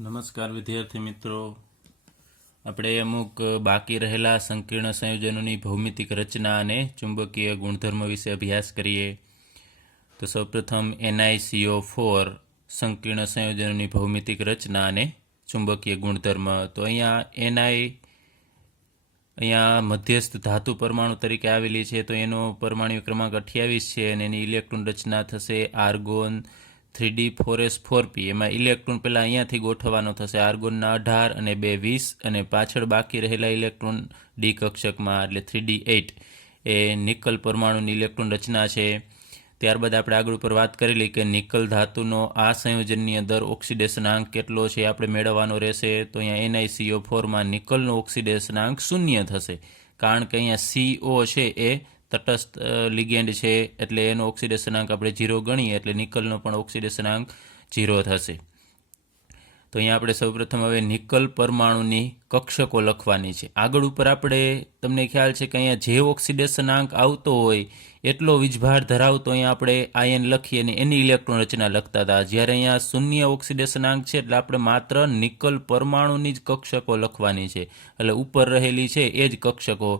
નમસ્કાર વિદ્યાર્થી મિત્રો, આપણે અમુક બાકી રહેલા સંકીર્ણ સંયોજનોની ભૌમિતિક રચના અને ચુંબકીય ગુણધર્મ વિશે અભ્યાસ કરીએ. તો સૌપ્રથમ NiCO4 સંકીર્ણ સંયોજનોની ભૌમિતિક રચના અને ચુંબકીય ગુણધર્મ. તો અહીંયા મધ્યસ્થ ધાતુ પરમાણુ તરીકે આવેલી છે. તો એનો પરમાણુ ક્રમાંક 28 છે અને એની ઇલેક્ટ્રોન રચના થશે આર્ગોન 3d4s4p. એમાં ઇલેક્ટ્રોન પહેલાં અહીંયાથી ગોઠવવાનો થશે, આર્ગોનના 18 અને 2 20, અને પાછળ બાકી રહેલા ઇલેક્ટ્રોન ડી કક્ષકમાં એટલે 3d8 એ નિકલ પરમાણુની ઇલેક્ટ્રોન રચના છે. ત્યારબાદ આપણે આગળ ઉપર વાત કરેલી કે નિકલ ધાતુનો આ સંયોજનની અંદર ઓક્સિડેશનાંક કેટલો છે આપણે મેળવવાનો રહેશે. તો અહીંયા NiCO4માં નિકલનો ઓક્સિડેશનાંક 0 થશે, કારણ કે અહીંયા CO છે એ તટસ્થ લિગેન્ડ છે, એટલે એનો ઓક્સિડેશનાંક આપણે 0 ગણીએ એટલે નિકલનો પણ ઓક્સિડેશનાંક 0 થશે. તો અહીંયા આપણે સૌપ્રથમ હવે નિકલ પરમાણુની કક્ષકો લખવાની છે. આગળ ઉપર આપણે તમને ખ્યાલ છે કે અહીંયા જે ઓક્સિડેશનાંક આવતો હોય એટલો વીજભાર ધરાવતો અહીંયા આપણે આયન લખીએ અને એની ઇલેક્ટ્રોન રચના લખતા હતા. જ્યારે અહીંયા 0 ઓક્સિડેશનાંક છે એટલે આપણે માત્ર નિકલ પરમાણુની જ કક્ષકો લખવાની છે, એટલે ઉપર રહેલી છે એ જ કક્ષકો.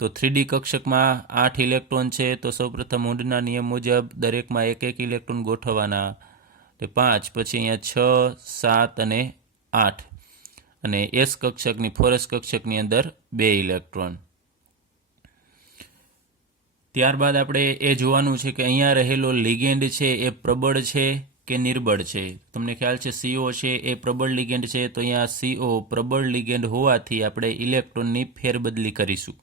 તો 3D કક્ષકમાં 8 ઇલેક્ટ્રોન છે. તો સૌપ્રથમ ઊંડના નિયમ મુજબ દરેકમાં એક એક ઇલેક્ટ્રોન ગોઠવવાના. તો 5, પછી અહીંયા 6, 7 અને 8, અને S કક્ષકની 4s કક્ષકની અંદર 2 ઇલેક્ટ્રોન. ત્યારબાદ આપણે એ જોવાનું છે કે અહીંયા રહેલો લિગેન્ડ છે એ પ્રબળ છે કે નિર્બળ છે. તમને ખ્યાલ છે CO છે એ પ્રબળ લિગેન્ડ છે, તો અહીંયા CO પ્રબળ લિગેન્ડ હોવાથી આપણે ઇલેક્ટ્રોનની ફેરબદલી કરીશું.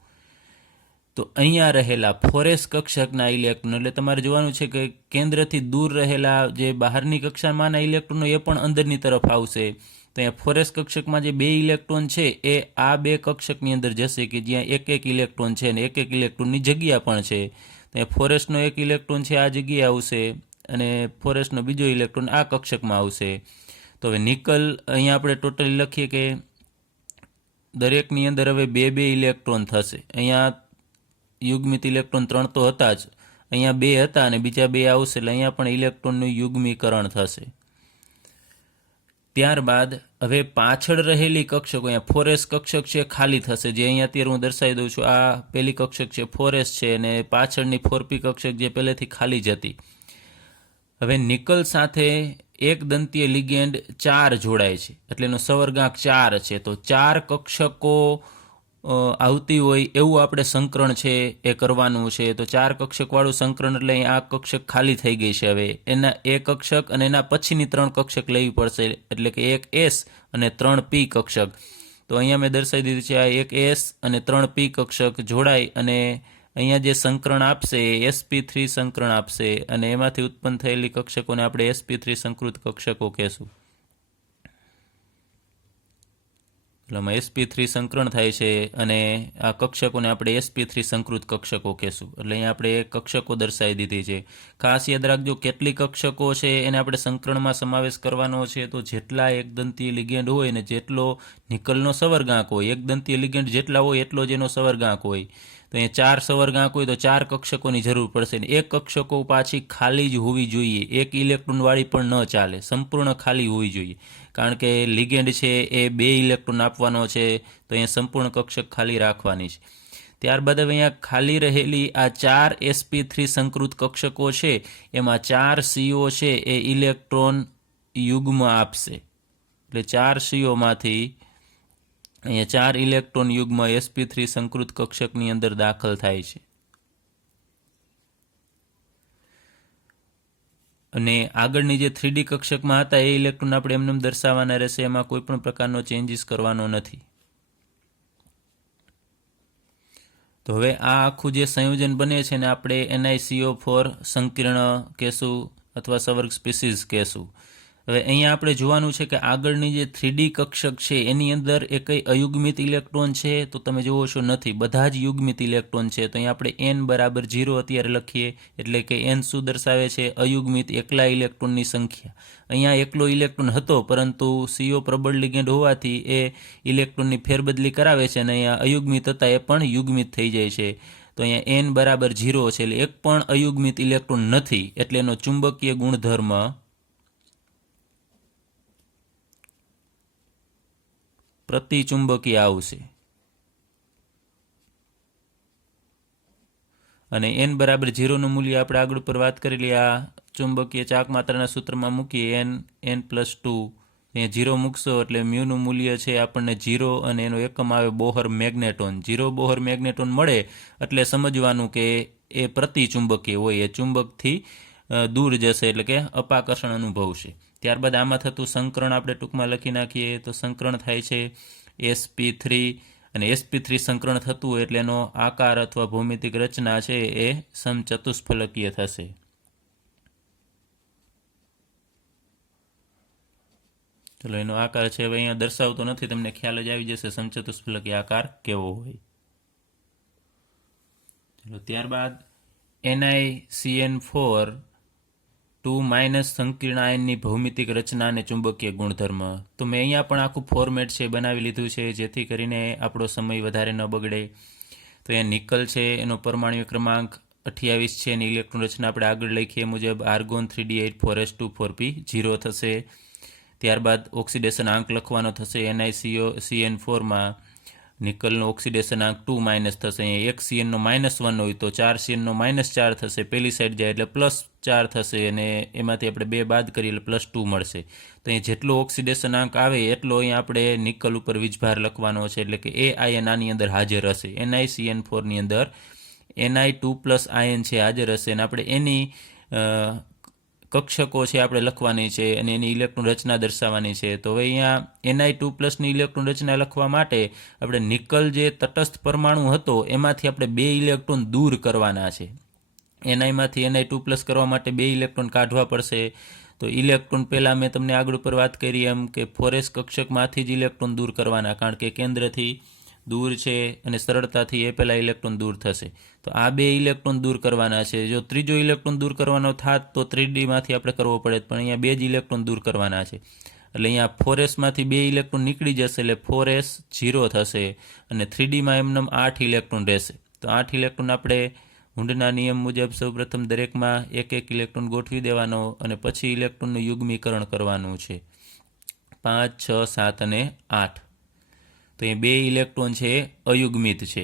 તો અહીંયા રહેલા 4s કક્ષકના ઇલેક્ટ્રોન, એટલે તમારે જોવાનું છે કે કેન્દ્રથી દૂર રહેલા જે બહારની કક્ષામાંના ઇલેક્ટ્રોનો એ પણ અંદરની તરફ આવશે. તો અહીંયા 4s કક્ષકમાં જે 2 ઇલેક્ટ્રોન છે એ આ 2 કક્ષકની અંદર જશે કે જ્યાં એક એક ઇલેક્ટ્રોન છે અને એક એક ઇલેક્ટ્રોનની જગ્યા પણ છે. તો અહીંયા 4sનો એક ઇલેક્ટ્રોન છે આ જગ્યાએ આવશે અને 4sનો બીજો ઇલેક્ટ્રોન આ કક્ષકમાં આવશે. તો હવે નિકલ અહીંયા આપણે ટોટલી લખીએ કે દરેકની અંદર હવે 2 ઇલેક્ટ્રોન થશે. અહીંયા યુગ્મિત ઇલેક્ટ્રોન 3 તો હતા જ, અહીંયા 2 હતા અને બીજા 2 આવશે, એટલે અહીંયા પણ ઇલેક્ટ્રોનનું યુગ્મીકરણ થશે. ત્યારબાદ હવે પાછળ રહેલી કક્ષકો, અહીંયા 4s કક્ષક છે ખાલી થશે, જે અહીંયા અત્યારે હું દર્શાવી દઉં છું. આ પહેલી કક્ષક છે 4s છે અને પાછળની 4p કક્ષક જે પહેલેથી ખાલી જ હતી. હવે નિકલ સાથે એક દંતીય લિગેન્ડ 4 જોડાય છે, એટલે એનો સવર્ગાંક 4 છે. તો 4 કક્ષકો આવતી હોય એવું આપણે સંકરણ છે એ કરવાનું છે. તો 4 કક્ષકવાળું સંકરણ એટલે આ કક્ષક ખાલી થઈ ગઈ છે. હવે એના એ કક્ષક અને એના પછીની 3 કક્ષક લેવી પડશે, એટલે કે એક S અને 3p કક્ષક. તો અહીંયા મેં દર્શાવી દીધું છે, આ એક S અને 3p કક્ષક જોડાય અને અહીંયા જે સંકરણ આપશે એ sp3 સંકરણ આપશે, અને એમાંથી ઉત્પન્ન થયેલી કક્ષકોને આપણે sp3 સંકૃત કક્ષકો કહેશું. એટલે sp3 સંકરણ થાય છે અને આ કક્ષકોને આપણે sp3 સંકૃત કક્ષકો કહેશું. એટલે અહીંયા આપણે કક્ષકો દર્શાવી દીધી છે. ખાસ યાદ રાખજો, કેટલી કક્ષકો છે એને આપણે સંકરણમાં સમાવેશ કરવાનો છે. તો જેટલા એકદંતીય લિગેન્ડ હોય ને જેટલો નિકલનો સવર્ગાંક હોય, એકદંતીય લિગેન્ડ જેટલા હોય એટલો જ એનો સવર્ગાંક હોય. તો અહીંયા 4 સવર્ગાંક હોય તો 4 કક્ષકોની જરૂર પડશે ને એક કક્ષકો પાછી ખાલી જ હોવી જોઈએ, એક ઇલેક્ટ્રોનવાળી પણ ન ચાલે, સંપૂર્ણ ખાલી હોવી જોઈએ, કારણ કે લિગેન્ડ છે એ 2 ઇલેક્ટ્રોન આપવાનો છે. તો અહીંયા સંપૂર્ણ કક્ષક ખાલી રાખવાની છે. ત્યારબાદ હવે અહીંયા ખાલી રહેલી આ 4 sp3 સંકૃત કક્ષકો છે એમાં 4 CO છે એ ઇલેક્ટ્રોન યુગ્મ આપશે. એટલે 4 COમાંથી અહીંયા 4 ઇલેક્ટ્રોન યુગ્મ sp3 સંકૃત કક્ષકની અંદર દાખલ થાય છે. અને આગળની જે 3D કક્ષકમાં હતા એ ઇલેક્ટ્રોન આપણે એમને દર્શાવવાના રહેશે, એમાં કોઈ પણ પ્રકારનો ચેન્જીસ કરવાનો નથી. તો હવે આ આખું જે સંયોજન બને છે ને આપણે NiCO4 સંકીર્ણ કહેશું અથવા સવર્ગ સ્પીસીઝ કહેશું. હવે અહીંયા આપણે જોવાનું છે કે આગળની જે 3D કક્ષક છે એની અંદર એ કંઈ અયુગ્મિત ઇલેક્ટ્રોન છે, તો તમે જુઓ છો નથી, બધા જ યુગ્મિત ઇલેક્ટ્રોન છે. તો અહીંયા આપણે n બરાબર 0 અત્યારે લખીએ, એટલે કે n શું દર્શાવે છે? અયુગ્મિત એકલા ઇલેક્ટ્રોનની સંખ્યા. અહીંયા એકલો ઇલેક્ટ્રોન હતો પરંતુ CO પ્રબળ લિગેન્ડ હોવાથી એ ઇલેક્ટ્રોનની ફેરબદલી કરાવે છે અને અહીંયા અયુગ્મિત હતા એ પણ યુગ્મિત થઈ જાય છે. તો અહીંયા n બરાબર 0 છે, એટલે એક પણ અયુગ્મિત ઇલેક્ટ્રોન નથી, એટલે એનો ચુંબકીય ગુણધર્મ પ્રતિચુંબકીય આવશે અને n બરાબર 0નું મૂલ્ય આપણે આગળ ઉપર વાત કરેલી આ ચુંબકીય ચાક માત્રાના સૂત્રમાં મૂકીએ n+2 અહીંયા 0 મૂકશો એટલે મ્યુનું મૂલ્ય છે આપણને 0 અને એનો એકમ આવે બોહર મેગ્નેટોન. 0 બોહર મેગ્નેટોન મળે એટલે સમજવાનું કે એ પ્રતિચુંબકીય હોય, એ ચુંબકથી દૂર જશે એટલે કે અપાકર્ષણ અનુભવશે. ત્યારબાદ આમાં થતું સંકરણ આપણે ટૂંકમાં લખી નાખીએ તો સંકરણ થાય છે sp3 અને sp3 સંકરણ થતું હોય એટલે એનો આકાર અથવા ભૌમિતિક રચના છે એ સમચતુષ્ફલકીય થશે. ચલો એનો આકાર છે હવે અહીંયા દર્શાવતો નથી, તમને ખ્યાલ જ આવી જશે સમચતુષ્ફલકીય આકાર કેવો હોય. ચલો ત્યારબાદ NiCN4 2- સંકીર્ણ આયનની ભૌમિતિક રચના અને ચુંબકીય ગુણધર્મ. તો મેં અહીંયા પણ આખું ફોર્મેટ છે બનાવી લીધું છે જેથી કરીને આપણો સમય વધારે ન બગડે. તો અહીંયા નિકલ છે એનો પરમાણ્વીય ક્રમાંક 28 છે અને ઇલેક્ટ્રોન રચના આપણે આગળ લખીએ મુજબ આર્ગોન 3d8 4s2 4p 0 થશે. ત્યારબાદ ઓક્સિડેશન આંક લખવાનો થશે NiCN4માં નિકલનો ઓક્સિડેશન આંક 2- થશે. અહીંયા એક CNનો -1 હોય તો 4 CNનો -4 થશે, પેલી સાઈડ જાય એટલે +4 થશે અને એમાંથી આપણે 2 બાદ કરીએ એટલે +2 મળશે. તો અહીંયા જેટલો ઓક્સિડેશન આંક આવે એટલો અહીંયા આપણે નિકલ ઉપર વીજભાર લખવાનો છે એટલે કે એ આયન આની અંદર હાજર હશે. NiCN4ની અંદર Ni2+ આયન છે હાજર હશે અને આપણે એની કક્ષકો છે આપણે લખવાની છે અને એની ઇલેક્ટ્રોન રચના દર્શાવવાની છે. તો હવે અહીંયા Ni2+ની ઇલેક્ટ્રોન રચના લખવા માટે આપણે નિકલ જે તટસ્થ પરમાણુ હતો એમાંથી આપણે 2 ઇલેક્ટ્રોન દૂર કરવાના છે. Niમાંથી Ni2+ કરવા માટે 2 ઇલેક્ટ્રોન કાઢવા પડશે. તો ઇલેક્ટ્રોન પહેલાં મેં તમને આગળ ઉપર વાત કરી એમ કે 4s કક્ષકમાંથી જ ઇલેક્ટ્રોન દૂર કરવાના, કારણ કે કેન્દ્રથી દૂર છે અને સરળતાથી એ પહેલાં ઇલેક્ટ્રોન દૂર થશે. તો આ 2 ઇલેક્ટ્રોન દૂર કરવાના છે. જો ત્રીજો ઇલેક્ટ્રોન દૂર કરવાનો થાત તો 3Dમાંથી આપણે કરવો પડે, પણ અહીંયા 2 જ ઇલેક્ટ્રોન દૂર કરવાના છે. એટલે અહીંયા 4sમાંથી 2 ઇલેક્ટ્રોન નીકળી જશે એટલે 4s 0 થશે અને 3Dમાં એમનેમ 8 ઇલેક્ટ્રોન રહેશે. તો 8 ઇલેક્ટ્રોન આપણે હુંડના નિયમ મુજબ સૌપ્રથમ દરેકમાં 1 ઇલેક્ટ્રોન ગોઠવી દેવાનો અને પછી ઇલેક્ટ્રોનનું યુગ્મીકરણ કરવાનું છે 5, 6, 7 અને 8. તો એ 2 ઇલેક્ટ્રોન છે અયુગ્મિત છે.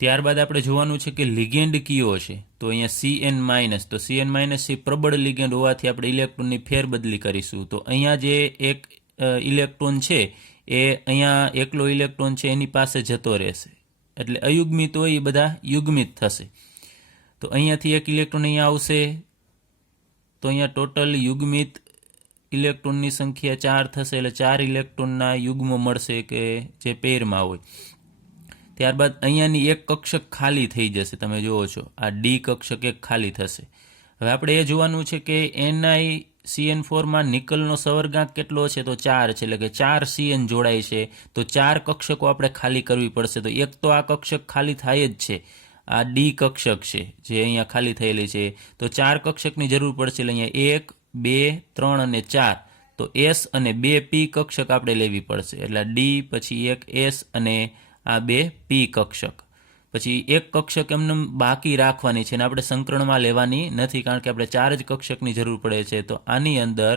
ત્યારબાદ આપણે જોવાનું છે કે લિગેન્ડ કયો છે. તો અહીંયા CN-, તો CN- એ પ્રબળ લિગેન્ડ હોવાથી આપણે ઇલેક્ટ્રોનની ફેરબદલી કરીશું. તો અહીંયા જે એક ઇલેક્ટ્રોન છે એ અહીંયા એકલો ઇલેક્ટ્રોન છે એની પાસે જતો રહેશે એટલે અયુગ્મિત હોય એ બધા યુગ્મિત થશે. તો અહીંયાથી એક ઇલેક્ટ્રોન અહીંયા આવશે તો અહીંયા ટોટલ યુગ્મિત ઇલેક્ટ્રોનની સંખ્યા 4 થશે એટલે 4 ઇલેક્ટ્રોનના યુગ્મ મળશે કે જે પેરમાં હોય. ત્યારબાદ અહીંયાની એક કક્ષક ખાલી થઈ જશે, તમે જુઓ છો આ ડી કક્ષક એક ખાલી થશે. હવે આપણે એ જોવાનું છે કે NiCN4માં નિકલનો સવર્ગાંક કેટલો છે તો 4 છે એટલે કે 4 CN જોડાય છે તો 4 કક્ષકો આપણે ખાલી કરવી પડશે. તો એક તો આ કક્ષક ખાલી થાય જ છે, આ ડી કક્ષક છે જે અહીંયા ખાલી થયેલી છે, તો 4 કક્ષકની જરૂર પડશે એટલે અહીંયા 1, 2, 3 અને 4 તો S અને 2 P કક્ષક આપણે લેવી પડશે એટલે ડી પછી એક S અને આ 2 P કક્ષક. પછી એક કક્ષક એમને બાકી રાખવાની છે અને આપણે સંકરણમાં લેવાની નથી કારણ કે આપણે 4 જ કક્ષકની જરૂર પડે છે. તો આની અંદર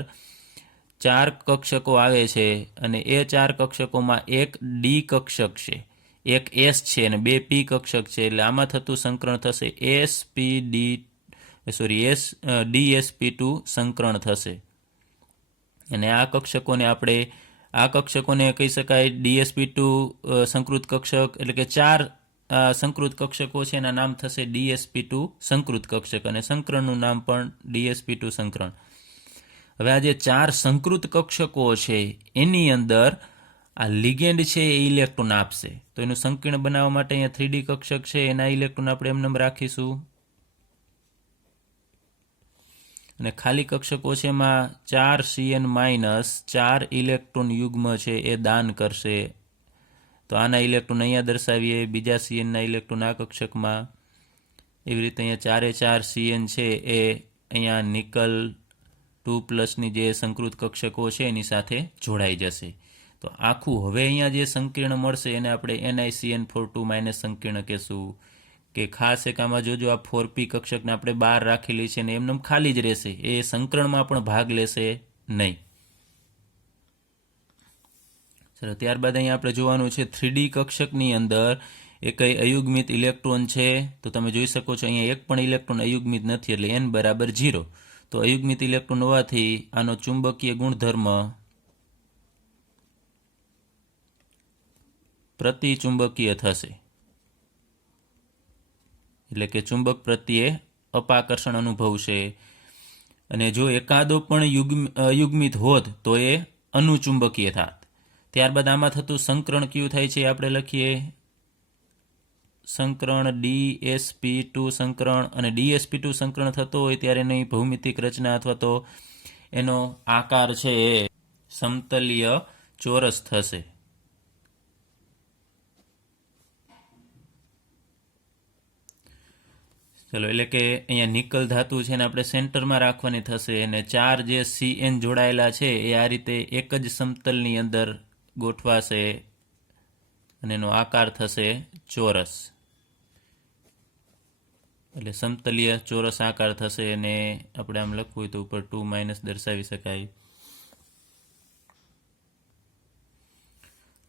4 કક્ષકો આવે છે અને એ 4 કક્ષકોમાં એક ડી કક્ષક છે, એક S છે અને 2 P કક્ષક છે એટલે આમાં થતું સંકરણ થશે DsP2 સંકરણ થશે. અને આ કક્ષકોને કહી શકાય DsP2 સંકૃત કક્ષક એટલે કે 4 સંકૃત કક્ષકો છે એના નામ થશે DsP2 સંકૃત કક્ષક અને સંકરણનું નામ પણ DsP2 સંકરણ. હવે આ જે 4 સંકૃત કક્ષકો છે એની અંદર આ લિગેન્ડ છે એ ઇલેક્ટ્રોન આપશે. તો એનું સંકીર્ણ બનાવવા માટે અહીંયા 3D કક્ષક છે એના ઇલેક્ટ્રોન આપણે એમને રાખીશું અને ખાલી કક્ષકો છે એમાં 4 CN- 4 ઇલેક્ટ્રોન યુગ્મ છે એ દાન કરશે. તો આના ઇલેક્ટ્રોન અહીંયા દર્શાવીએ, બીજા CNના ઇલેક્ટ્રોન આ કક્ષકમાં. એવી રીતે અહીંયા 4 CN છે એ અહીંયા નિકલ 2+ની જે સંકૃત કક્ષકો છે એની સાથે જોડાઈ જશે. તો આખું હવે અહીંયા જે સંકીર્ણ મળશે એને આપણે NiCN4 2- સંકીર્ણ કહેશું. કે ખાસ એક આમાં જોજો આ 4p કક્ષકને આપણે બહાર રાખેલી છે ને એમને ખાલી જ રહેશે, એ સંકરણમાં પણ ભાગ લેશે નહીં. ચલો ત્યારબાદ અહીંયા આપણે જોવાનું છે 3D કક્ષકની અંદર એ કઈ અયુગ્મિત ઇલેક્ટ્રોન છે. તો તમે જોઈ શકો છો અહીંયા એક પણ ઇલેક્ટ્રોન અયુગ્મિત નથી, એટલે n બરાબર 0. તો અયુગ્મિત ઇલેક્ટ્રોન હોવાથી આનો ચુંબકીય ગુણધર્મ પ્રતિચુંબકીય થશે, એટલે કે ચુંબક પ્રત્યે અપાકર્ષણ અનુભવશે. અને જો એકાદો પણ અયુગ્મિત હોત તો એ અનુચુંબકીય થાત. ત્યારબાદ આમાં થતું સંકરણ કયું થાય છે આપણે લખીએ. સંકરણ DsP2 સંકરણ, અને DsP2 સંકરણ થતો હોય ત્યારે એની ભૌમિતિક રચના અથવા તો એનો આકાર છે એ સમતલીય ચોરસ થશે. ચલો, એટલે કે અહીંયા નિકલ ધાતુ છે ને આપણે સેન્ટરમાં રાખવાની થશે, અને 4 જે CN જોડાયેલા છે એ આ રીતે એક જ સમતલની અંદર ગોઠવાશે અને એનો આકાર થશે ચોરસ. એટલે સમતલીય ચોરસ આકાર થશે, અને આપણે આમ લખવું હોય તો ઉપર 2- દર્શાવી શકાય.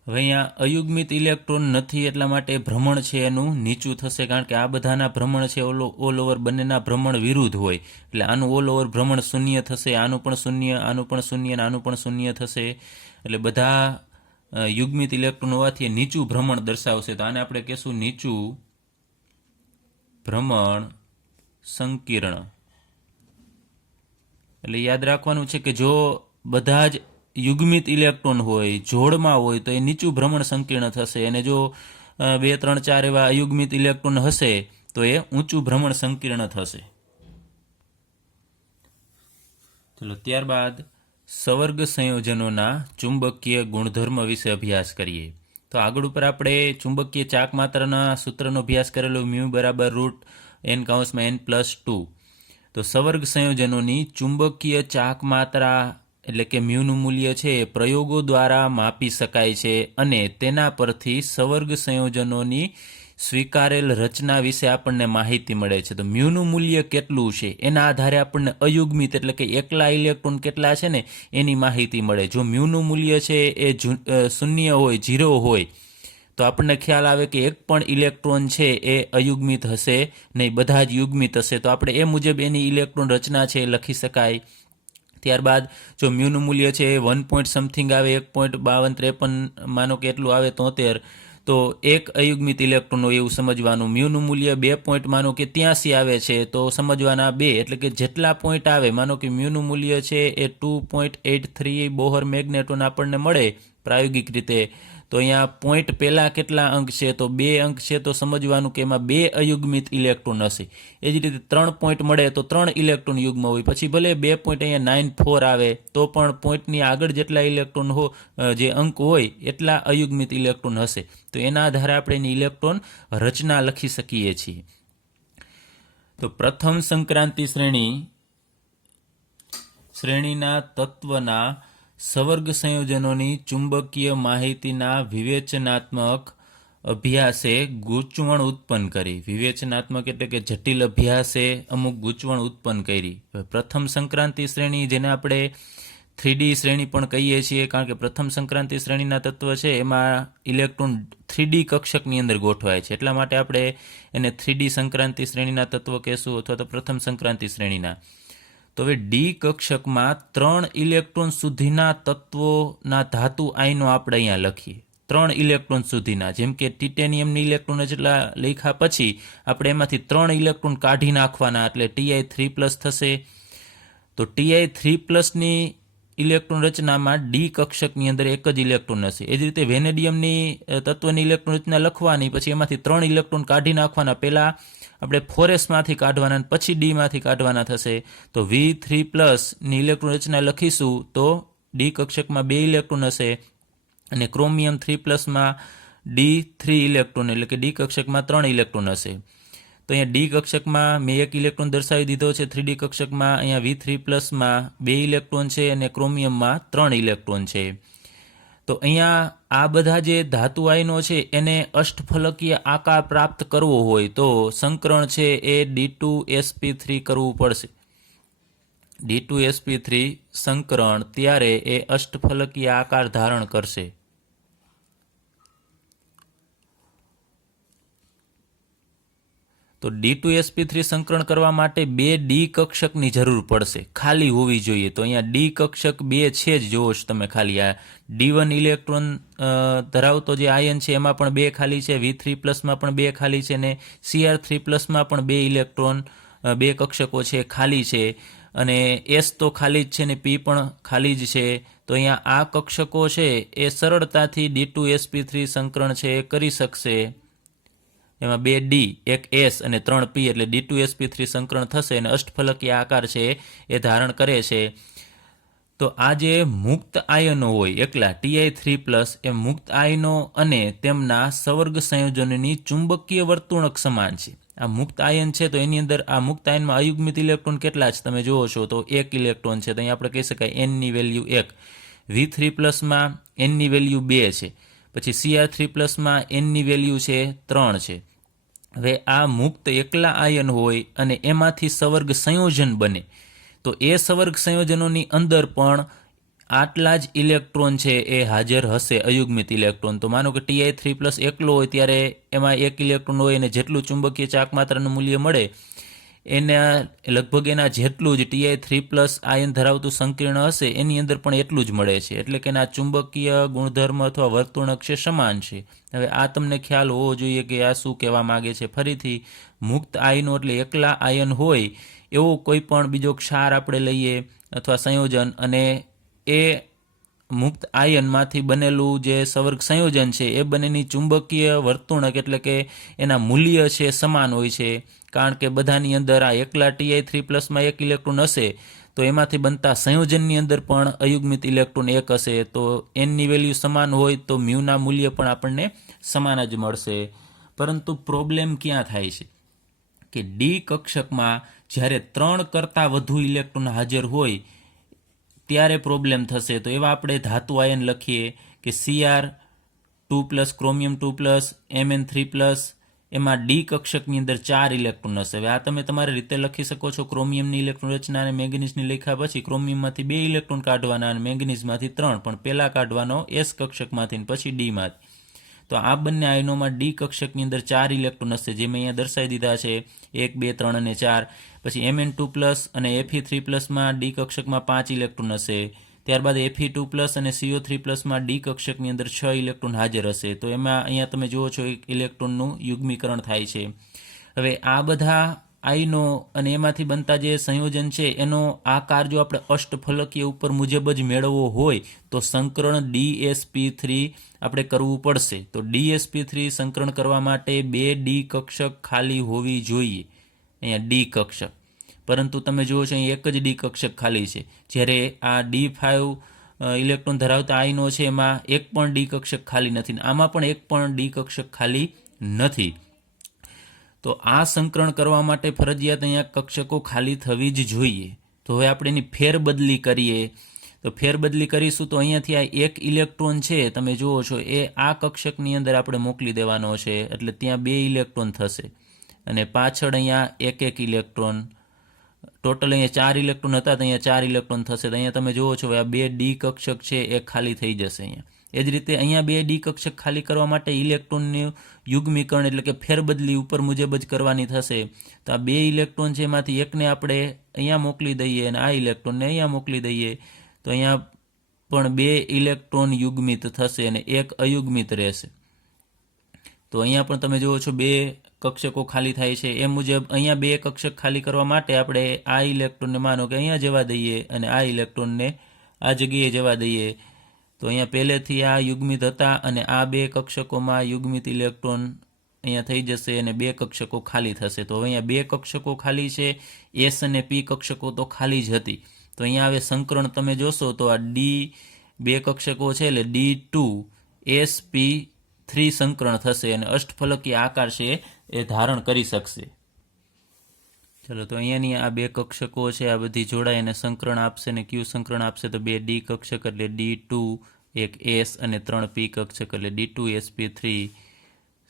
હવે અહીંયા અયુગ્મિત ઇલેક્ટ્રોન નથી એટલા માટે ભ્રમણ છે એનું નીચું થશે, કારણ કે આ બધાના ભ્રમણ છે ઓલ ઓવર બંનેના ભ્રમણ વિરુદ્ધ હોય, એટલે આનું ઓલ ઓવર ભ્રમણ શૂન્ય થશે, આનું પણ શૂન્ય, આનું પણ શૂન્ય અને આનું પણ શૂન્ય થશે. એટલે બધા યુગ્મિત ઇલેક્ટ્રોન હોવાથી નીચું ભ્રમણ દર્શાવશે. તો આને આપણે કહેશું નીચું ભ્રમણ સંકીર્ણ. એટલે યાદ રાખવાનું છે કે જો બધા જ યુગ્મિત ઇલેક્ટ્રોન હોય, જોડમાં હોય, તો એ નીચું ભ્રમણ સંકીર્ણ થશે, અને જો 2, 3, 4 એવા અયુગ્મિત ઇલેક્ટ્રોન હશે તો એ ઊંચું ભ્રમણ સંકીર્ણ થશે. ચલો ત્યારબાદ સવર્ગ સંયોજનોના ચુંબકીય ગુણધર્મ વિશે અભ્યાસ કરીએ. તો આગળ ઉપર આપણે ચુંબકીય ચાક માત્રાના સૂત્રનો અભ્યાસ કરેલો μ = n(n+2). તો સવર્ગ સંયોજનોની ચુંબકીય ચાક માત્રા એટલે કે મ્યુનું મૂલ્ય છે એ પ્રયોગો દ્વારા માપી શકાય છે, અને તેના પરથી સવર્ગ સંયોજનોની સ્વીકારેલ રચના વિશે આપણને માહિતી મળે છે. તો મ્યુનું મૂલ્ય કેટલું છે એના આધારે આપણને અયુગ્મિત એટલે કે એકલા ઇલેક્ટ્રોન કેટલા છે ને એની માહિતી મળે. જો મ્યુનું મૂલ્ય છે એ 0 હોય, 0 હોય, તો આપણને ખ્યાલ આવે કે એક પણ ઇલેક્ટ્રોન છે એ અયુગ્મિત હશે નહીં, બધા જ યુગ્મિત હશે. તો આપણે એ મુજબ એની ઇલેક્ટ્રોન રચના છે એ લખી શકાય. ત્યારબાદ જો મ્યુનું મૂલ્ય છે એ 1 આવે, 1.5253 માનો કે એટલું આવે 73, તો એક અયુગ્મિત ઇલેક્ટ્રોન હોય એવું સમજવાનું. મ્યુનું મૂલ્ય 2.83 આવે છે તો સમજવાના 2, એટલે કે જેટલા પોઈન્ટ આવે, માનો કે મ્યુનું મૂલ્ય છે એ 2.83 બોહર મેગ્નેટ્રોન આપણને મળે પ્રાયોગિક રીતે, તો અહીંયા પોઈન્ટ પહેલાં કેટલા અંક છે તો 2 અંક છે, તો સમજવાનું કે એમાં 2 અયુગ્મિત ઇલેક્ટ્રોન હશે. એ જ રીતે 3 પોઈન્ટ મળે તો 3 ઇલેક્ટ્રોન યુગ્મ હોય, પછી ભલે 2 પોઈન્ટ અહીંયા 94 આવે તો પણ પોઈન્ટની આગળ જેટલા ઇલેક્ટ્રોન જે અંક હોય એટલા અયુગ્મિત ઇલેક્ટ્રોન હશે. તો એના આધારે આપણે એની ઇલેક્ટ્રોન રચના લખી શકીએ છીએ. તો પ્રથમ સંક્રાંતિ શ્રેણીના તત્વના સવર્ગ સંયોજનોની ચુંબકીય માહિતીના વિવેચનાત્મક અભ્યાસે ગૂંચવણ ઉત્પન્ન કરી. વિવેચનાત્મક એટલે કે જટિલ અભ્યાસે અમુક ગૂંચવણ ઉત્પન્ન કરી. પ્રથમ સંક્રાંતિ શ્રેણી, જેને આપણે 3D શ્રેણી પણ કહીએ છીએ, કારણ કે પ્રથમ સંક્રાંતિ શ્રેણીના તત્વ છે એમાં ઇલેક્ટ્રોન 3D કક્ષકની અંદર ગોઠવાય છે, એટલા માટે આપણે એને 3D સંક્રાંતિ શ્રેણીના તત્વ કહેશું, અથવા તો પ્રથમ સંક્રાંતિ શ્રેણીના. તો હવે ડી કક્ષકમાં 3 ઇલેક્ટ્રોન સુધીના તત્વોના ધાતુ આયનો આપણે અહીંયા લખીએ. 3 ઇલેક્ટ્રોન સુધીના, જેમ કે ટિટેનિયમની ઇલેક્ટ્રોન જેટલા લખ્યા પછી આપણે એમાંથી 3 ઇલેક્ટ્રોન કાઢી નાખવાના, એટલે Ti3+ થશે. તો Ti3+ની ઇલેક્ટ્રોન રચનામાં ડી કક્ષકની અંદર એક જ ઇલેક્ટ્રોન હશે. એ જ રીતે વેનેડિયમની તત્વની ઇલેક્ટ્રોન રચના લખવાની, પછી એમાંથી 3 ઇલેક્ટ્રોન કાઢી નાખવાના. પહેલાં આપણે 4s કાઢવાના, પછી ડીમાંથી કાઢવાના થશે. તો V3+ની ઇલેક્ટ્રોન રચના લખીશું તો ડી કક્ષકમાં 2 ઇલેક્ટ્રોન હશે, અને ક્રોમિયમ 3+માં D3 ઇલેક્ટ્રોન, એટલે કે ડી કક્ષકમાં 3 ઇલેક્ટ્રોન હશે. તો અહીંયા ડી કક્ષકમાં મેં 1 ઇલેક્ટ્રોન દર્શાવી દીધો છે. 3D કક્ષકમાં અહીંયા V3+માં 2 ઇલેક્ટ્રોન છે, અને ક્રોમિયમમાં 3 ઇલેક્ટ્રોન છે. તો અહીંયા આ બધા જે ધાતુ આયનો છે એને અષ્ટફલકીય આકાર પ્રાપ્ત કરવો હોય તો સંકરણ છે એ D2sp3 કરવું પડશે. D2sp3 સંકરણ ત્યારે એ અષ્ટફલકીય આકાર ધારણ કરશે. તો D2sp3 સંકરણ કરવા માટે 2 ડી કક્ષકની જરૂર પડશે, ખાલી હોવી જોઈએ. તો અહીંયા ડી કક્ષક 2 છે જ, જોવો છો તમે ખાલી. આ D1 ઇલેક્ટ્રોન ધરાવતો જે આયન છે એમાં પણ 2 ખાલી છે, V3+ પણ 2 ખાલી છે, અને Cr3+ પણ 2 ઇલેક્ટ્રોન 2 કક્ષકો છે ખાલી છે, અને S તો ખાલી જ છે ને P પણ ખાલી જ છે. તો અહીંયા આ કક્ષકો છે એ સરળતાથી D2sp3 સંકરણ છે એ કરી શકશે. એમાં 2 D, 1 S અને 3 P એટલે D2sp3 સંકરણ થશે અને અષ્ટફલકીય આકાર છે એ ધારણ કરે છે. તો આ જે મુક્ત આયનો હોય એકલા Ti3+, એ મુક્ત આયનો અને તેમના સવર્ગ સંયોજનોની ચુંબકીય વર્તુણક સમાન છે. આ મુક્ત આયન છે તો એની અંદર આ મુક્ત આયનમાં અયુગ્મિત ઇલેક્ટ્રોન કેટલા છે તમે જુઓ છો, તો 1 ઇલેક્ટ્રોન છે. તો અહીં આપણે કહી શકાય n ની વેલ્યુ 1. V3+માં n ની વેલ્યુ 2 છે. પછી Cr3+માં n ની વેલ્યુ છે 3 છે. હવે આ મુક્ત એકલા આયન હોય અને એમાંથી સવર્ગ સંયોજન બને, તો એ સવર્ગ સંયોજનોની અંદર પણ આટલા જ ઇલેક્ટ્રોન છે એ હાજર હશે, અયુગ્મિત ઇલેક્ટ્રોન. તો માનો કે Ti3+ એકલો હોય ત્યારે એમાં 1 ઇલેક્ટ્રોન હોય અને જેટલું ચુંબકીય ચાકમાત્રાનું મૂલ્ય મળે એના લગભગ એના જેટલું જ Ti3+ આયન ધરાવતું સંકીર્ણ હશે એની અંદર પણ એટલું જ મળે છે. એટલે કે એના ચુંબકીય ગુણધર્મ અથવા વર્તુણક છે સમાન છે. હવે આ તમને ખ્યાલ હોવો જોઈએ કે આ શું કહેવા માગે છે. ફરીથી, મુક્ત આયનો એટલે એકલા આયન હોય એવો કોઈ પણ બીજો ક્ષાર આપણે લઈએ અથવા સંયોજન, અને એ મુક્ત આયનમાંથી બનેલું જે સવર્ગ સંયોજન છે એ બંનેની ચુંબકીય વર્તુણક એટલે કે એના મૂલ્ય છે સમાન હોય છે. કારણ કે બધાની અંદર આ એકલા Ti3+માં 1 ઇલેક્ટ્રોન હશે તો એમાંથી બનતા સંયોજનની અંદર પણ અયુગ્મિત ઇલેક્ટ્રોન 1 હશે. તો એનની વેલ્યુ સમાન હોય તો મ્યુના મૂલ્ય પણ આપણને સમાન જ મળશે. પરંતુ પ્રોબ્લેમ ક્યાં થાય છે કે ડી કક્ષકમાં જ્યારે 3 કરતાં વધુ ઇલેક્ટ્રોન હાજર હોય ત્યારે પ્રોબ્લેમ થશે. તો એવા આપણે ધાતુ આયન લખીએ કે Cr2+, ક્રોમિયમ 2+, Mn3+, એમાં ડી કક્ષકની અંદર 4 ઇલેક્ટ્રોન હશે. હવે આ તમે તમારી રીતે લખી શકો છો. ક્રોમિયમની ઇલેક્ટ્રોન રચના અને મેંગનીઝની લખ્યા પછી ક્રોમિયમમાંથી 2 ઇલેક્ટ્રોન કાઢવાના અને મેંગનીઝમાંથી 3, પણ પહેલા કાઢવાનો S કક્ષકમાંથી પછી ડીમાંથી. તો આ બંને આયનોમાં ડી કક્ષકની અંદર 4 ઇલેક્ટ્રોન હશે, જે મેં અહીંયા દર્શાવી દીધા છે 1, 2, 3 અને 4. પછી Mn2+ અને Fe3+માં ડી કક્ષકમાં 5 ઇલેક્ટ્રોન હશે. ત્યારબાદ Fe2+ અને CO3+માં ડી કક્ષકની અંદર 6 ઇલેક્ટ્રોન હાજર હશે. તો એમાં અહીંયા તમે જુઓ છો 1 ઇલેક્ટ્રોનનું યુગ્મીકરણ થાય છે. હવે આ બધા આયનો અને એમાંથી બનતા જે સંયોજન છે એનો આકાર જો આપણે અષ્ટફલકીય ઉપર મુજબ જ મેળવવો હોય તો સંકરણ DsP3 આપણે કરવું પડશે. તો DsP3 સંકરણ કરવા માટે 2 ડી કક્ષક ખાલી હોવી જોઈએ, અહીંયા ડી કક્ષક. પરંતુ તમે જુઓ છો અહીં એક જ ડી કક્ષક ખાલી છે, જ્યારે આ D5 ઇલેક્ટ્રોન ધરાવતા આયનો છે એમાં એક પણ ડી કક્ષક ખાલી નથી, આમાં પણ એક પણ ડી કક્ષક ખાલી નથી. તો આ સંકરણ કરવા માટે ફરજિયાત અહીંયા કક્ષકો ખાલી થવી જ જોઈએ. તો હવે આપણે એની ફેરબદલી કરીએ. તો ફેરબદલી કરીશું તો અહીંયાથી આ 1 ઇલેક્ટ્રોન છે તમે જુઓ છો એ આ કક્ષકની અંદર આપણે મોકલી દેવાનો છે, એટલે ત્યાં 2 ઇલેક્ટ્રોન થશે અને પાછળ અહીંયા 1 ઇલેક્ટ્રોન. ટોટલ અહીંયા 4 ઇલેક્ટ્રોન હતા તો અહીંયા 4 ઇલેક્ટ્રોન થશે. તો અહીંયા તમે જુઓ છો આ 2 ડી કક્ષક છે એ ખાલી થઈ જશે અહીંયા. એ જ રીતે અહીંયા 2 ડી કક્ષક ખાલી કરવા માટે ઇલેક્ટ્રોનનું યુગ્મીકરણ એટલે કે ફેરબદલી ઉપર મુજબ જ કરવાની થશે. તો આ 2 ઇલેક્ટ્રોન છે એમાંથી એકને આપણે અહીંયા મોકલી દઈએ અને આ ઇલેક્ટ્રોનને અહીંયા મોકલી દઈએ, તો અહીંયા પણ 2 ઇલેક્ટ્રોન યુગ્મિત થશે અને 1 અયુગ્મિત રહેશે. તો અહીંયા પણ તમે જુઓ છો 2 કક્ષકો ખાલી થાય છે. એ મુજબ અહીંયા 2 કક્ષક ખાલી કરવા માટે આપણે આ ઇલેક્ટ્રોનને માનો કે અહીંયા જવા દઈએ અને આ ઇલેક્ટ્રોનને આ જગ્યાએ જવા દઈએ. તો અહીંયા પહેલેથી આ યુગ્મિત હતા અને આ 2 કક્ષકોમાં યુગ્મિત ઇલેક્ટ્રોન અહીંયા થઈ જશે અને 2 કક્ષકો ખાલી થશે. તો અહીંયા 2 કક્ષકો ખાલી છે, S અને P કક્ષકો તો ખાલી જ હતી. તો અહીંયા હવે સંકરણ તમે જોશો તો આ D 2 કક્ષકો છે એટલે D2sp3 સંકરણ થશે અને અષ્ટફલકીય આકાર છે એ ધારણ કરી શકશે. ચલો, તો અહીંયાની આ 2 કક્ષકો છે આ બધી જોડાય અને સંકરણ આપશે ને કયું સંકરણ આપશે તો 2 ડી કક્ષક એટલે D2, 1 S અને 3 P કક્ષક એટલે D2sp3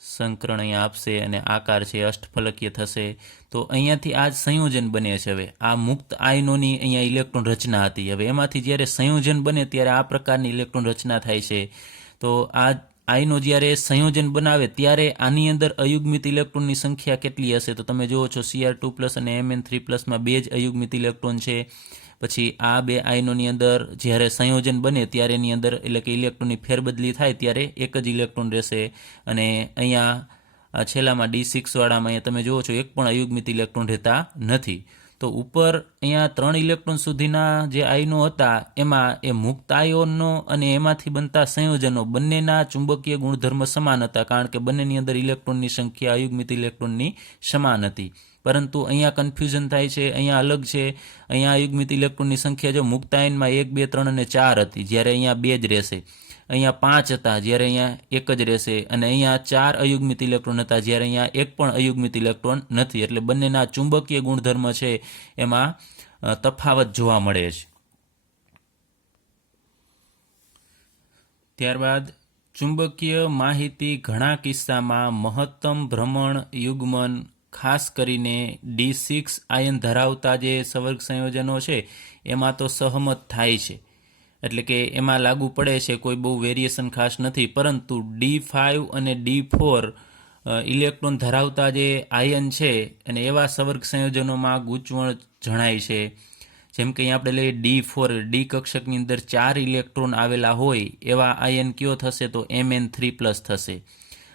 સંકરણ અહીંયા આપશે અને આકાર છે અષ્ટફલકીય થશે. તો અહીંયાથી આ સંયોજન બને છે. હવે આ મુક્ત આયનોની અહીંયા ઇલેક્ટ્રોન રચના હતી. હવે એમાંથી જ્યારે સંયોજન બને ત્યારે આ પ્રકારની ઇલેક્ટ્રોન રચના થાય છે. તો આ આયનો જ્યારે સંયોજન બનાવે ત્યારે આની અંદર અયુગ્મિત ઇલેક્ટ્રોનની સંખ્યા કેટલી હશે? તો તમે જુઓ છો Cr2+ અને Mn3+માં 2 જ અયુગ્મિત ઇલેક્ટ્રોન છે. પછી આ 2 આયનોની અંદર જ્યારે સંયોજન બને ત્યારે એની અંદર એટલે કે ઇલેક્ટ્રોનની ફેરબદલી થાય ત્યારે એક જ ઇલેક્ટ્રોન રહેશે. અને અહીંયા છેલ્લામાં D6 વાળામાં અહીંયા તમે જુઓ છો એક પણ અયુગ્મિત ઇલેક્ટ્રોન રહેતા નથી. તો ઉપર અહીંયા 3 ઇલેક્ટ્રોન સુધીના જે આયનો હતા એમાં એ મુક્ત આયનો અને એમાંથી બનતા સંયોજનો બંનેના ચુંબકીય ગુણધર્મ સમાન હતા, કારણ કે બંનેની અંદર ઇલેક્ટ્રોનની સંખ્યા અયુગ્મિત ઇલેક્ટ્રોનની સમાન હતી. પરંતુ અહીંયા કન્ફ્યુઝન થાય છે, અહીંયા અલગ છે. અહીંયા અયુગ્મિત ઇલેક્ટ્રોનની સંખ્યા જો મુક્ત આયનમાં 1, 2, 3 અને 4 હતી, જ્યારે અહીંયા 2 જ રહેશે. અહીંયા 5 હતા, જ્યારે અહીંયા 1 જ રહેશે. અને અહીંયા 4 અયુગ્મિત ઇલેક્ટ્રોન હતા, જ્યારે અહીંયા એક પણ અયુગ્મિત ઇલેક્ટ્રોન નથી. એટલે બંનેના ચુંબકીય ગુણધર્મ છે એમાં તફાવત જોવા મળે છે. ત્યારબાદ ચુંબકીય માહિતી ઘણા કિસ્સામાં મહત્તમ ભ્રમણ યુગ્મન, ખાસ કરીને D6 આયન ધરાવતા જે સવર્ગ સંયોજનો છે એમાં તો સહમત થાય છે, એટલે કે એમાં લાગુ પડે છે, કોઈ બહુ વેરિએશન ખાસ નથી. પરંતુ D5 અને D4 ઇલેક્ટ્રોન ધરાવતા જે આયન છે અને એવા સવર્ગ સંયોજનોમાં ગૂંચવણ જણાય છે. જેમ કે અહીંયા આપણે લઈએ D4, D કક્ષકની અંદર 4 ઇલેક્ટ્રોન આવેલા હોય એવા આયન કયો થશે? તો Mn3+ થશે.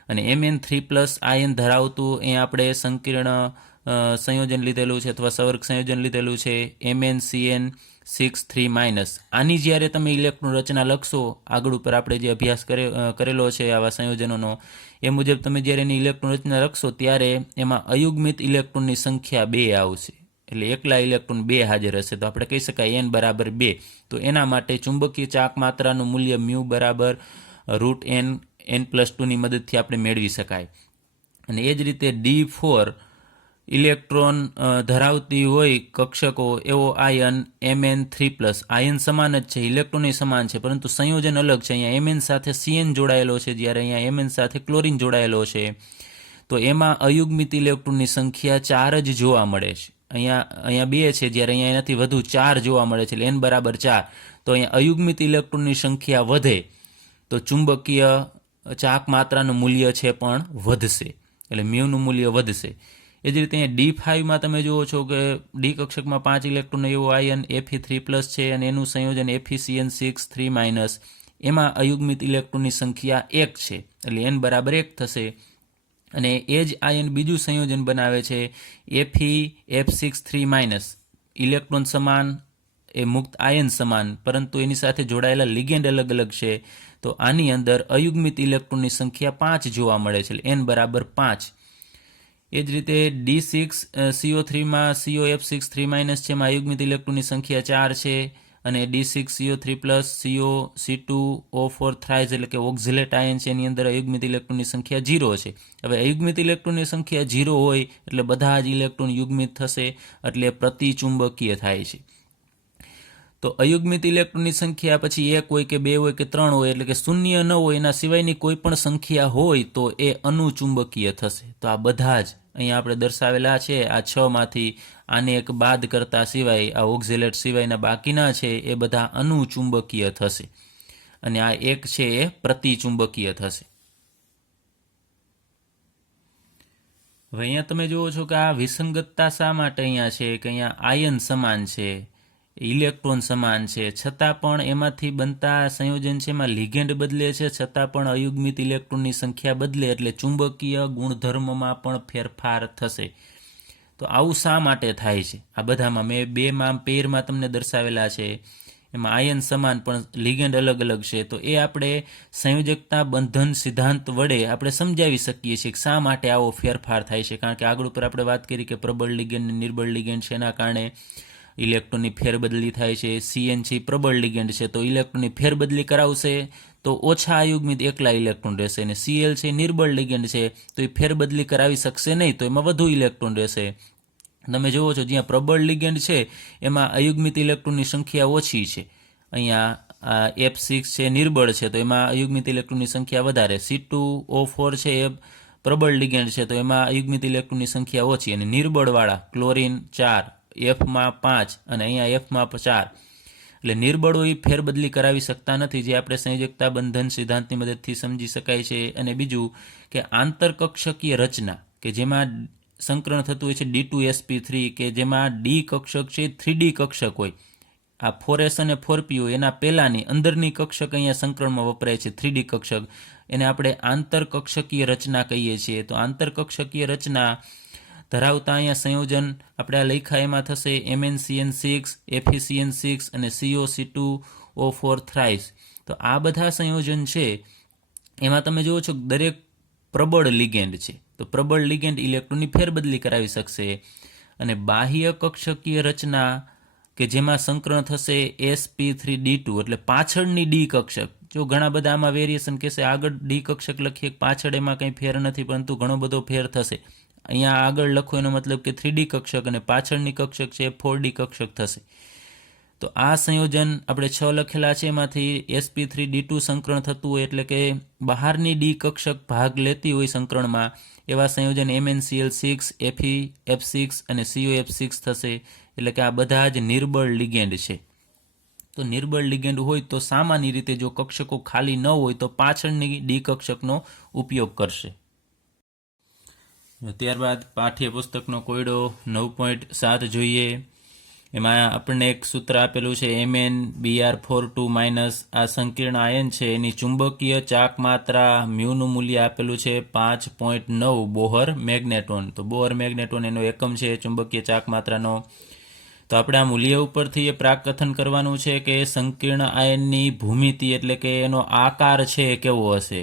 અને Mn3+ આયન ધરાવતું અહીંયા આપણે સંકીર્ણ સંયોજન લીધેલું છે અથવા સવર્ગ સંયોજન લીધેલું છે MnCN6 3-. આની જ્યારે તમે ઇલેક્ટ્રોન રચના લખશો, આગળ ઉપર આપણે જે અભ્યાસ કરેલો છે આવા સંયોજનોનો, એ મુજબ તમે જ્યારે એની ઇલેક્ટ્રોન રચના લખશો ત્યારે એમાં અયુગ્મિત ઇલેક્ટ્રોનની સંખ્યા 2 આવશે. એટલે એકલા ઇલેક્ટ્રોન 2 હાજર હશે. તો આપણે કહી શકાય n = 2. તો એના માટે ચુંબકીય ચાક માત્રાનું મૂલ્ય μ = n+2 ની મદદથી આપણે મેળવી શકાય. અને એ જ રીતે D4 ઇલેક્ટ્રોન ધરાવતી હોય કક્ષકો એવો આયન Mn3+, આયન સમાન જ છે, ઇલેક્ટ્રોન સમાન છે, પરંતુ સંયોજન અલગ છે. અહીંયા Mn સાથે Cn જોડાયેલો છે, જ્યારે અહીંયા Mn સાથે ક્લોરીન જોડાયેલો છે. તો એમાં અયુગ્મિત ઇલેક્ટ્રોનની સંખ્યા 4 જ જોવા મળે છે. અહીંયા 2 છે, જ્યારે અહીંયા એનાથી વધુ 4 જોવા મળે છે, એટલે n = 4. તો અહીંયા અયુગ્મિત ઇલેક્ટ્રોનની સંખ્યા વધે તો ચુંબકીય ચાક માત્રાનું મૂલ્ય છે પણ વધશે, એટલે મ્યુનું મૂલ્ય વધશે. એ જ રીતે અહીંયા D5માં તમે જુઓ છો કે D કક્ષકમાં 5 ઇલેક્ટ્રોન એવું આયન Fe3+ છે અને એનું સંયોજન FeCN6 3-. એમાં અયુગ્મિત ઇલેક્ટ્રોનની સંખ્યા 1 છે, એટલે n = 1 થશે. અને એ જ આયન બીજું સંયોજન બનાવે છે FeF6 3-. ઇલેક્ટ્રોન સમાન, એ મુક્ત આયન સમાન, પરંતુ એની સાથે જોડાયેલા લિગેન્ડ અલગ અલગ છે. તો આની અંદર અયુગ્મિત ઇલેક્ટ્રોનની સંખ્યા 5 જોવા મળે છે, એટલે n = 5. એ જ રીતે D6 CO3માં COF6 3- છે, એમાં અયુગ્મિત ઇલેક્ટ્રોનની સંખ્યા 4 છે. અને D6 CO3+, CO C2O4 થ્રાઇઝ એટલે કે ઓક્ઝેલેટ આયન છે, એની અંદર અયુગ્મિત ઇલેક્ટ્રોનની સંખ્યા 0 છે. હવે અયુગ્મિત ઇલેક્ટ્રોનની સંખ્યા 0 હોય એટલે બધા જ ઇલેક્ટ્રોન યુગ્મિત થશે, એટલે પ્રતિચુંબકીય થાય છે. તો અયુગ્મિત ઇલેક્ટ્રોનની સંખ્યા પછી 1 હોય કે 2 હોય કે 3 હોય, એટલે કે શૂન્ય ન હોય, એના સિવાયની કોઈ પણ સંખ્યા હોય તો એ અનુચુંબકીય થશે. તો આ બધા જ અહીંયા આપણે દર્શાવેલા છે, આ 6 માંથી આને એક બાદ કરતા સિવાય, આ ઓક્ઝેલેટ સિવાયના બાકીના છે એ બધા અનુચુંબકીય થશે. અને આ એક છે એ પ્રતિચુંબકીય થશે. હવે અહીંયા તમે જુઓ છો કે આ વિસંગતતા શા માટે અહીંયા છે કે અહીંયા આયન સમાન છે, ઇલેક્ટ્રોન સમાન છે, છતાં પણ એમાંથી બનતા સંયોજન છે એમાં લિગેન્ડ બદલે છે, છતાં પણ અયુગ્મિત ઇલેક્ટ્રોનની સંખ્યા બદલે, એટલે ચુંબકીય ગુણધર્મમાં પણ ફેરફાર થશે. તો આવું શા માટે થાય છે? આ બધામાં મેં 2 પેરમાં તમને દર્શાવેલા છે, એમાં આયન સમાન પણ લિગેન્ડ અલગ અલગ છે. તો એ આપણે સંયોજકતા બંધન સિદ્ધાંત વડે આપણે સમજાવી શકીએ છીએ કે શા માટે આવો ફેરફાર થાય છે. કારણ કે આગળ ઉપર આપણે વાત કરી કે પ્રબળ લિગેન્ડ અને નિર્બળ લિગેન્ડ છે, એના કારણે ઇલેક્ટ્રોનની ફેરબદલી થાય છે. CN છે પ્રબળ લિગેન્ડ છે, તો ઇલેક્ટ્રોનની ફેરબદલી કરાવશે તો ઓછા અયુગ્મિત એકલા ઇલેક્ટ્રોન રહેશે. અને Cl છે નિર્બળ લિગેન્ડ છે, તો એ ફેરબદલી કરાવી શકશે નહીં, તો એમાં વધુ ઇલેક્ટ્રોન રહેશે. તમે જુઓ છો જ્યાં પ્રબળ લિગેન્ડ છે એમાં અયુગ્મિત ઇલેક્ટ્રોનની સંખ્યા ઓછી છે. અહીંયા F6 છે નિર્બળ છે, તો એમાં અયુગ્મિત ઇલેક્ટ્રોનની સંખ્યા વધારે. C2O4 છે એ પ્રબળ લિગેન્ડ છે, તો એમાં અયુગ્મિત ઇલેક્ટ્રોનની સંખ્યા ઓછી. અને નિર્બળવાળા ક્લોરીન 4, Fમાં 5 અને અહીંયા Fમાં 4, એટલે નિર્બળો એ ફેરબદલી કરાવી શકતા નથી, જે આપણે સંયોજકતા બંધન સિદ્ધાંતની મદદથી સમજી શકાય છે. અને બીજું કે આંતરકક્ષકીય રચના કે જેમાં સંકરણ થતું હોય છે D2sp3 કે જેમાં ડી કક્ષક છે 3D કક્ષક હોય, આ 4s અને 4p હોય એના પહેલાની અંદરની કક્ષક અહીંયા સંકરણમાં વપરાય છે 3D કક્ષક, એને આપણે આંતરકક્ષકીય રચના કહીએ છીએ. તો આંતરકક્ષકીય રચના ધરાવતા અહીંયા સંયોજન આપણે આ લખ્યા એમાં થશે MnCN6, FeCN6 અને COC2O4 થ્રાઇસ. તો આ બધા સંયોજન છે એમાં તમે જુઓ છો દરેક પ્રબળ લિગેન્ડ છે, તો પ્રબળ લિગેન્ડ ઇલેક્ટ્રોનની ફેરબદલી કરાવી શકશે. અને બાહ્ય કક્ષકીય રચના કે જેમાં સંકરણ થશે sp3d2 એટલે પાછળની ડી કક્ષક. જો ઘણા બધા આમાં વેરિએશન કહેશે આગળ ડી કક્ષક લખીએ પાછળ એમાં કંઈ ફેર નથી, પરંતુ ઘણો બધો ફેર થશે. અહીંયા આગળ લખો એનો મતલબ કે 3D કક્ષક અને પાછળની કક્ષક છે 4D કક્ષક થશે. તો આ સંયોજન આપણે 6 લખેલા છે એમાંથી sp3d2 સંકરણ થતું હોય એટલે કે બહારની ડી કક્ષક ભાગ લેતી હોય સંકરણમાં, એવા સંયોજન MnCl6, FeF6 અને COF6 થશે. એટલે કે આ બધા જ નિર્બળ લિગેન્ડ છે. તો નિર્બળ લિગેન્ડ હોય તો સામાન્ય રીતે જો કક્ષકો ખાલી ન હોય તો પાછળની ડી કક્ષકનો ઉપયોગ કરશે. ત્યારબાદ પાઠ્યપુસ્તકનો કોયડો 9.7 જોઈએ. એમાં આપણને એક સૂત્ર આપેલું છે MnBr42- આ સંકીર્ણ આયન છે એની ચુંબકીય ચાક માત્રા મ્યુનું મૂલ્ય આપેલું છે 5.9 બોહર મેગ્નેટોન. તો બોહર મેગ્નેટોન એનો એકમ છે ચુંબકીય ચાક માત્રાનો. તો આપણે આ મૂલ્ય ઉપરથી એ પ્રાકકથન કરવાનું છે કે સંકીર્ણ આયનની ભૂમિતિ એટલે કે એનો આકાર છે કેવો હશે.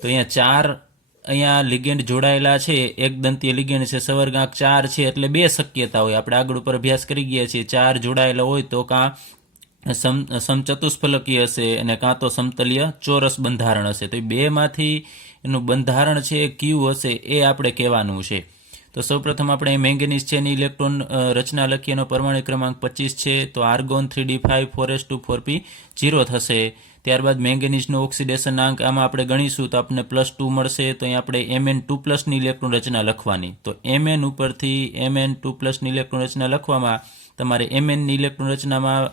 તો અહીંયા લિગેન્ડ જોડાયેલા છે, એક દંતીય લિગેન્ડ છે, સવર્ગાંક 4 છે એટલે બે શક્યતા હોય. આપણે આગળ ઉપર અભ્યાસ કરી ગયા છીએ, 4 જોડાયેલા હોય તો કાં સમચતુષ્ફલકીય હશે અને કાં તો સમતલીય ચોરસ બંધારણ હશે. તો એ બેમાંથી એનું બંધારણ છે કયું હશે એ આપણે કહેવાનું છે. તો સૌપ્રથમ આપણે મેંગેનીઝ છે એની ઇલેક્ટ્રોન રચના લખીએ, એનો પરમાણુ ક્રમાંક 25 છે. તો આર્ગોન 3d5 4s2 4p 0 થશે. ત્યારબાદ મેંગેનીઝનો ઓક્સિડેશન આંક આમાં આપણે ગણીશું તો આપણને +2 મળશે. તો અહીં આપણે Mn2+ ની ઇલેક્ટ્રોન રચના લખવાની. તો Mn ઉપરથી Mn2+ ની ઇલેક્ટ્રોન રચના લખવામાં તમારે Mn ની ઇલેક્ટ્રોન રચનામાં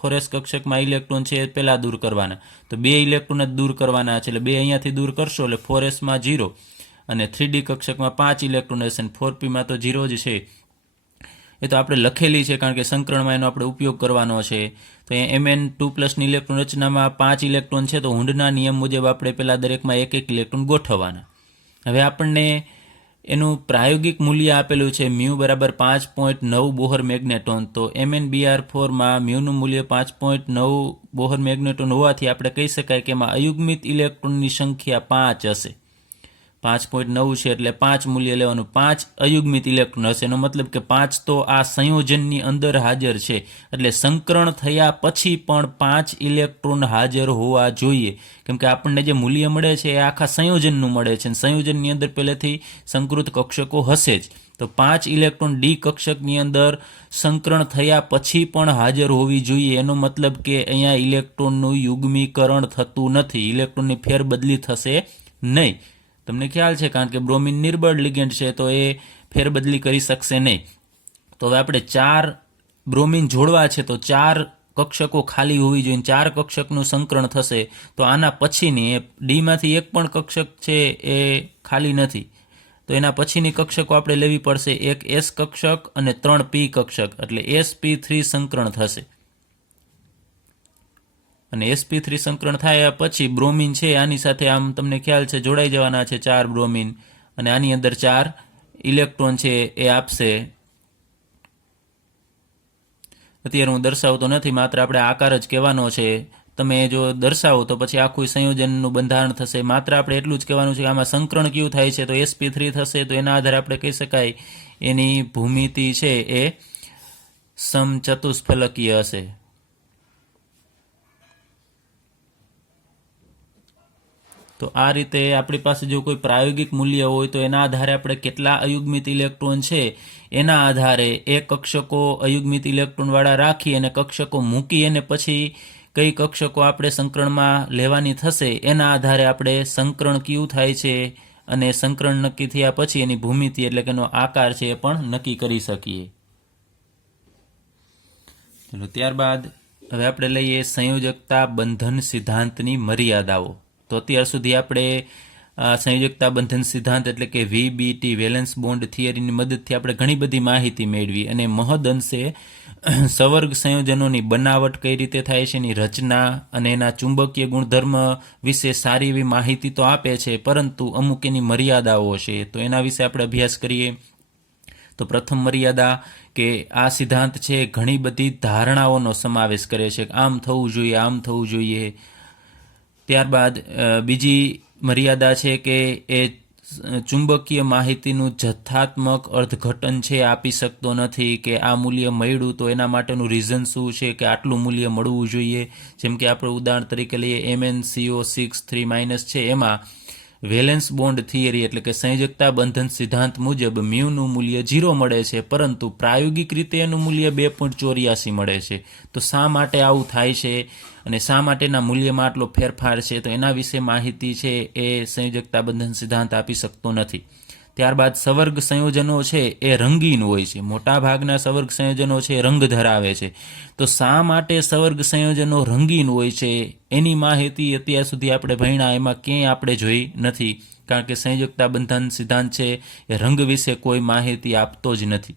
4s કક્ષકમાં ઇલેક્ટ્રોન છે એ પહેલાં દૂર કરવાના. તો 2 ઇલેક્ટ્રોન જ દૂર કરવાના છે એટલે 2 અહીંયાથી દૂર કરશો એટલે 4sમાં 0 અને 3D કક્ષકમાં 5 ઇલેક્ટ્રોન હશે અને 4pમાં તો 0 જ છે. એ તો આપણે લખેલી છે કારણ કે સંકરણમાં એનો આપણે ઉપયોગ કરવાનો છે. તો અહીંયા Mn2+ ની ઇલેક્ટ્રોન રચનામાં 5 ઇલેક્ટ્રોન છે તો હુંડના નિયમ મુજબ આપણે પહેલાં દરેકમાં એક ઇલેક્ટ્રોન ગોઠવવાના. હવે આપણને એનું પ્રાયોગિક મૂલ્ય આપેલું છે મ્યુ બરાબર 5.9 બોહર મેગ્નેટોન. તો MnBr4માં મ્યુનું મૂલ્ય 5.9 બોહર મેગ્નેટોન હોવાથી આપણે કહી શકાય કે એમાં અયુગ્મિત ઇલેક્ટ્રોનની સંખ્યા 5 હશે. 5.9 છે એટલે 5 મૂલ્ય લેવાનું. 5 અયુગ્મિત ઇલેક્ટ્રોન હશે, એનો મતલબ કે 5 તો આ સંયોજનની અંદર હાજર છે એટલે સંકરણ થયા પછી પણ 5 ઇલેક્ટ્રોન હાજર હોવા જોઈએ, કેમ કે આપણને જે મૂલ્ય મળે છે એ આખા સંયોજનનું મળે છે. સંયોજનની અંદર પહેલેથી સંકૃત કક્ષકો હશે જ, તો 5 ઇલેક્ટ્રોન ડી કક્ષકની અંદર સંકરણ થયા પછી પણ હાજર હોવી જોઈએ. એનો મતલબ કે અહીંયા ઇલેક્ટ્રોનનું યુગ્મીકરણ થતું નથી, ઇલેક્ટ્રોનની ફેરબદલી થશે નહીં. તમને ખ્યાલ છે કારણ કે બ્રોમિન નિર્બળ લિગેન્ડ છે તો એ ફેરબદલી કરી શકશે નહીં. તો હવે આપણે 4 બ્રોમિન જોડવા છે તો 4 કક્ષકો ખાલી હોવી જોઈએ, 4 કક્ષકનું સંકરણ થશે. તો આના પછીની એ ડીમાંથી એક પણ કક્ષક છે એ ખાલી નથી, તો એના પછીની કક્ષકો આપણે લેવી પડશે. એક S કક્ષક અને 3 P કક્ષક એટલે sp3 સંકરણ થશે. અને sp3 સંકરણ થાય પછી બ્રોમિન છે આની સાથે આમ તમને ખ્યાલ છે જોડાઈ જવાના છે 4 બ્રોમિન અને આની અંદર 4 ઇલેક્ટ્રોન છે એ આપશે. અત્યારે હું દર્શાવતો નથી, માત્ર આપણે આકાર જ કહેવાનો છે. તમે જો દર્શાવો તો પછી આખું સંયોજનનું બંધારણ થશે. માત્ર આપણે એટલું જ કહેવાનું છે કે આમાં સંકરણ કયું થાય છે તો sp3 થશે. તો એના આધારે આપણે કહી શકાય એની ભૂમિતિ છે એ સમચતુષ્ફલકીય હશે. તો આ રીતે આપણી પાસે જો કોઈ પ્રાયોગિક મૂલ્ય હોય તો એના આધારે આપણે કેટલા અયુગ્મિત ઇલેક્ટ્રોન છે એના આધારે એ કક્ષકો અયુગ્મિત ઇલેક્ટ્રોનવાળા રાખી અને કક્ષકો મૂકી અને પછી કઈ કક્ષકો આપણે સંકરણમાં લેવાની થશે એના આધારે આપણે સંકરણ કયું થાય છે અને સંકરણ નક્કી થયા પછી એની ભૂમિતિ એટલે કે એનો આકાર છે એ પણ નક્કી કરી શકીએ. ચલો ત્યારબાદ હવે આપણે લઈએ સંયોજકતા બંધન સિદ્ધાંતની મર્યાદાઓ. તો અત્યાર સુધી આપણે સંયોજકતા બંધન સિદ્ધાંત એટલે કે VBT વેલેન્સ બોન્ડ થિયરીની મદદથી આપણે ઘણી બધી માહિતી મેળવી અને મહદઅંશે સવર્ગ સંયોજનોની બનાવટ કઈ રીતે થાય છે, એની રચના અને એના ચુંબકીય ગુણધર્મ વિશે સારી એવી માહિતી તો આપે છે, પરંતુ અમુક એની મર્યાદાઓ છે. તો એના વિશે આપણે અભ્યાસ કરીએ. તો પ્રથમ મર્યાદા કે આ સિદ્ધાંત છે ઘણી બધી ધારણાઓનો સમાવેશ કરે છે, આમ થવું જોઈએ, આમ થવું જોઈએ. ત્યારબાદ બીજી મર્યાદા છે કે એ ચુંબકીય માહિતીનું જથ્થાત્મક અર્થઘટન છે આપી શકતો નથી, કે આ મૂલ્ય મળ્યું તો એના માટેનું રીઝન શું છે કે આટલું મૂલ્ય મળવું જોઈએ. જેમ કે આપણે ઉદાહરણ તરીકે લઈએ MnCO6 3- છે, એમાં વેલેન્સ બોન્ડ થિયરી એટલે કે સંયોજકતા બંધન સિદ્ધાંત મુજબ મ્યુનું મૂલ્ય 0 મળે છે, પરંતુ પ્રાયોગિક રીતે એનું મૂલ્ય 2.84 મળે છે. તો શા માટે આવું થાય છે અને શા માટેના મૂલ્યમાં આટલો ફેરફાર છે, તો એના વિશે માહિતી છે એ સંયોજકતા બંધન સિદ્ધાંત આપી શકતો નથી. ત્યારબાદ સવર્ગ સંયોજનો છે એ રંગીન હોય છે, મોટાભાગના સવર્ગ સંયોજનો છે રંગ ધરાવે છે. તો શા માટે સવર્ગ સંયોજનો રંગીન હોય છે એની માહિતી અત્યાર સુધી આપણે ભણ્યા એમાં ક્યાંય આપણે જોઈ નથી, કારણ કે સંયોજકતા બંધન સિદ્ધાંત છે એ રંગ વિશે કોઈ માહિતી આપતો જ નથી.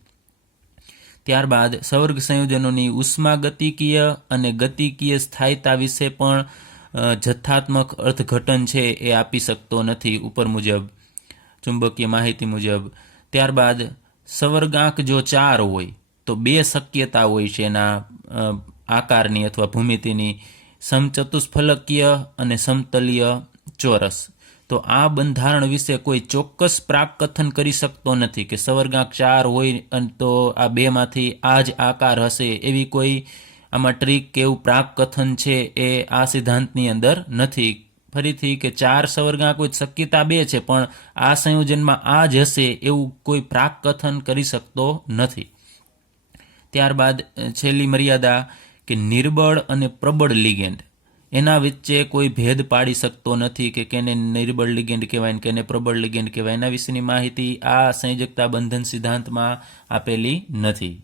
ત્યારબાદ સવર્ગ સંયોજનોની ઉષ્માગતિકીય અને ગતિકીય સ્થાયીતા વિશે પણ જથ્થાત્મક અર્થઘટન છે એ આપી શકતો નથી ઉપર મુજબ, ચુંબકીય માહિતી મુજબ. ત્યારબાદ સવર્ગાંક જો 4 હોય તો 2 શક્યતા હોય છે એના આકારની અથવા ભૂમિતિની, સમચતુષ્ફલકીય અને સમતલીય ચોરસ. તો આ બંધારણ વિશે કોઈ ચોક્કસ પ્રાકકથન કરી શકતો નથી કે સવર્ગાંક 4 હોય તો આ બેમાંથી આ જ આકાર હશે, એવી કોઈ આમાં ટ્રીક કે એવું પ્રાકકથન છે એ આ સિદ્ધાંતની અંદર નથી. ફરીથી કે 4 સવર્ગાંક હોય શક્યતા 2 છે, પણ આ સંયોજનમાં આ જ હશે એવું કોઈ પ્રાકકથન કરી શકતો નથી. ત્યારબાદ છેલ્લી મર્યાદા કે નિર્બળ અને પ્રબળ લિગેન્ડ, એના વચ્ચે કોઈ ભેદ પાડી શકતો નથી કે કેને નિર્બળ લિગેન્ડ કહેવાય ને કેને પ્રબળ લિગેન્ડ કહેવાય. એના વિશેની માહિતી આ સંયોજકતા બંધન સિદ્ધાંતમાં આપેલી નથી.